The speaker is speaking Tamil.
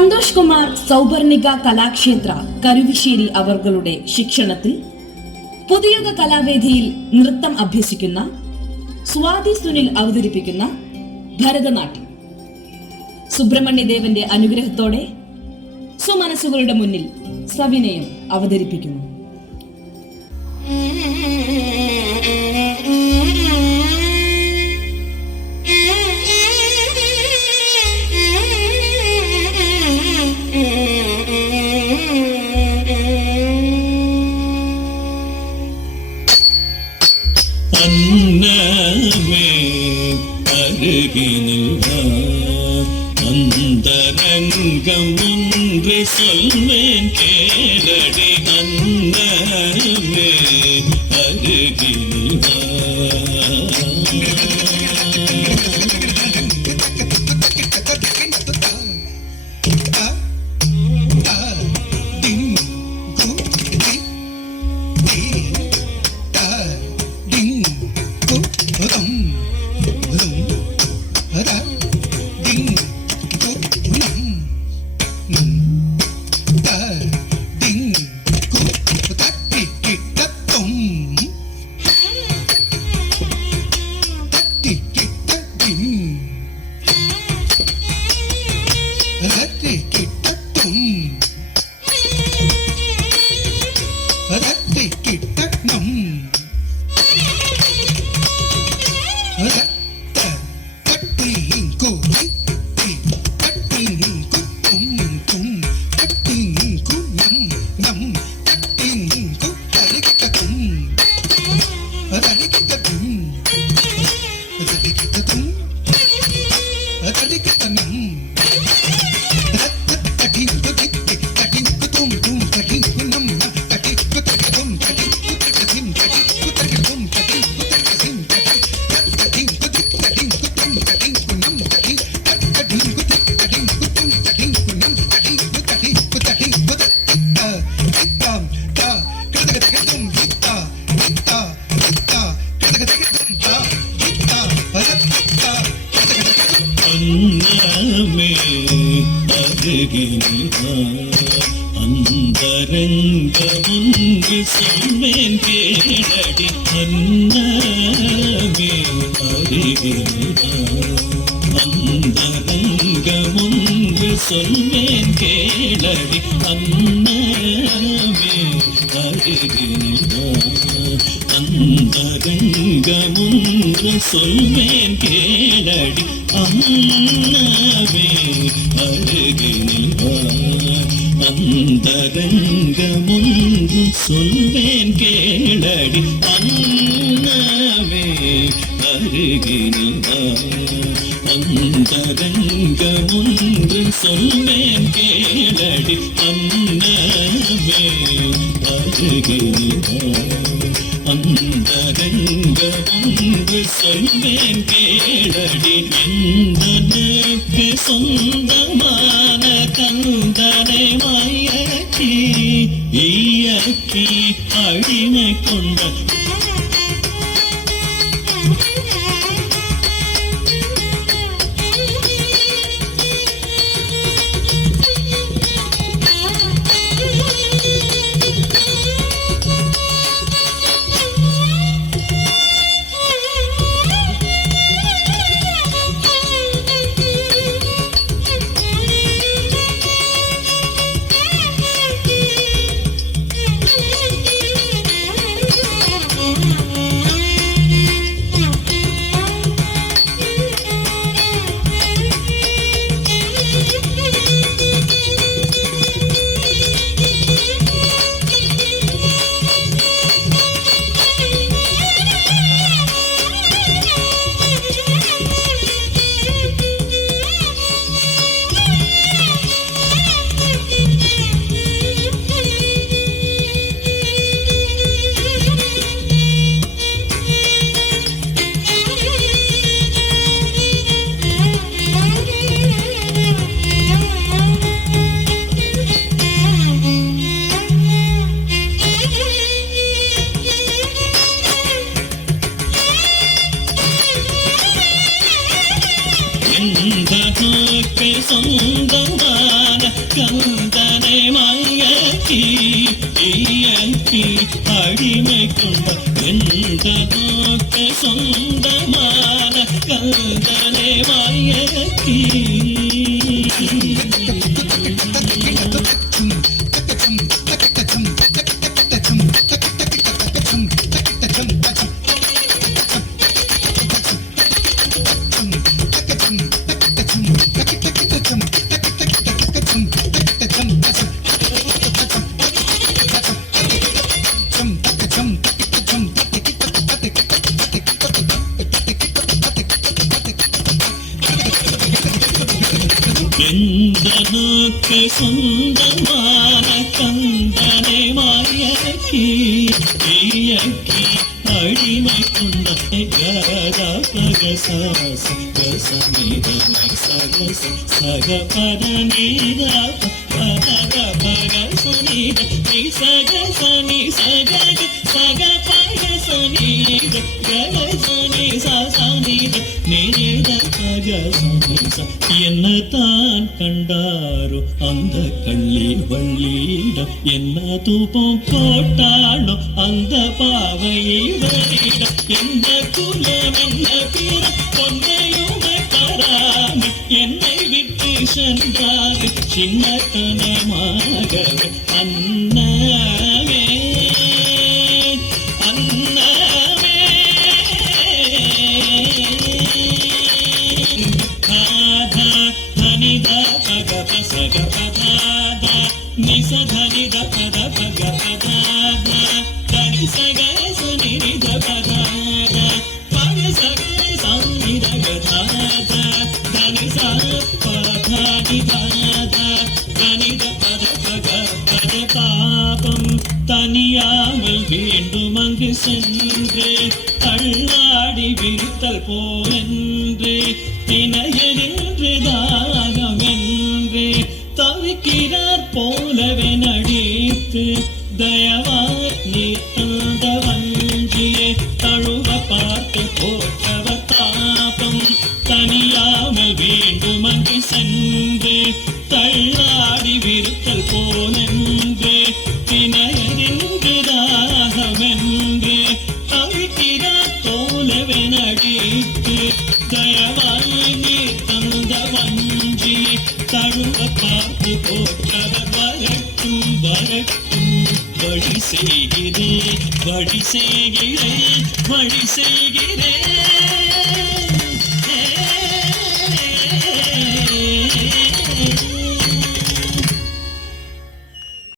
സന്തോഷ് കുമാർ സൗപർണിക കലാക്ഷേത്ര കരുവിശ്ശേരി അവരുടെ ശിക്ഷണത്തിൽ പുതിയുഗ കലാവേദിയിൽ നൃത്തം അഭ്യസിക്കുന്ന സ്വാതി സുനിൽ അവതരിപ്പിക്കുന്ന ഭരതനാട്യം സുബ്രഹ്മണ്യദേവന്റെ അനുഗ്രഹത്തോടെ സുമനസുകളുടെ മുന്നിൽ സവിനയം അവതരിപ്പിക്കുന്നു. அந்தரங்கம் ஒன்று சொல்வேன் கேளடி அன்னமே அருகில் அந்தரங்கமொன்று சொல்வேன் கேளடி அன்னமே அருகில் அந்தரங்கமொன்று சொல்வேன் கேளடி அன்னமே அருகில் அந்தரங்கமொன்று சொல்வேன் கேளடி அன்னமே அருகில் அந்தரங்கமொன்று சொல்வேன் கேளடி அன்னமே அருகில் அந்தரங்கமொன்று சொல்வேன் கேளடி அன்னமே அருகில் அந்தரங்கமொன்று சொல்வேன் கேளடி எந்தனுக்கு சொந்தமான கந்தனை மயக்கி இயக்கி அடிமை கொண்ட சொந்தமான கந்தனை மயக்கி இயக்கி அடிமை கொண்ட எந்த நோக்கு சொந்தமான கந்தனை மயக்கி எந்த நோக்கு சொந்தமான கந்தனை மயக்கி இயக்கி அடிமை கொண்ட பகசாச கசனிதனை சகச சக பத நீத பத பகசனித நீ சகசனி சக சக பகசனித ககசனி சசனித நீத பகசனிச என்னதான் கண்டாரோ அந்த கள்ளி வள்ளியிடம் என்ன தூபம் போட்டாளோ அந்த பாவையை வரிடம் என்ன குலம் என்ன பிற கொண்டையுமே தராம என்னை விட்டு சென்றார் சின்னத்தனமாக அண்ணவே அண்ணவே ಧನಿದ ಪಗ ಪಸಗ ಪದಾದ ನಿಸ ಧನಿದ ಪದ ಪಗ ಪದಾದ ಧನಿ ಸಗ ಸುನಿರಿದ ಪದಾದ ಪಗ ಸಗ ಸೌನಿದ ಗದಾದ ಧನಿ ಸ ಪಧಾನಿ ದಾದ ಧನಿದ ಪದ ಪಗ பத பாபம் தனியாமல் வேண்டும் அங்கு சென்று தள்ளாடி விரித்தல் போவென்று தினையென்று தாகமென்று தவிக்கிறார் போலவே நடித்து தயவாய் நீ தந்த வஞ்சியை தழுவ பார்த்து போற்றவர் தாபம் தனியாமல் வேண்டும் அங்கு சென்று தள்ளாடி விரித்தல் போலென்று தினையென்று தாகமென்று தவிக்கிறார் போலவே நடித்து தயவாய் நீ தந்த வஞ்சி தழுவ பார்த்து போற்றவர் வரட்டும் வரட்டும் வழி செய்கிறேன் வழி செய்கிறேன் வழி செய்கிறேன்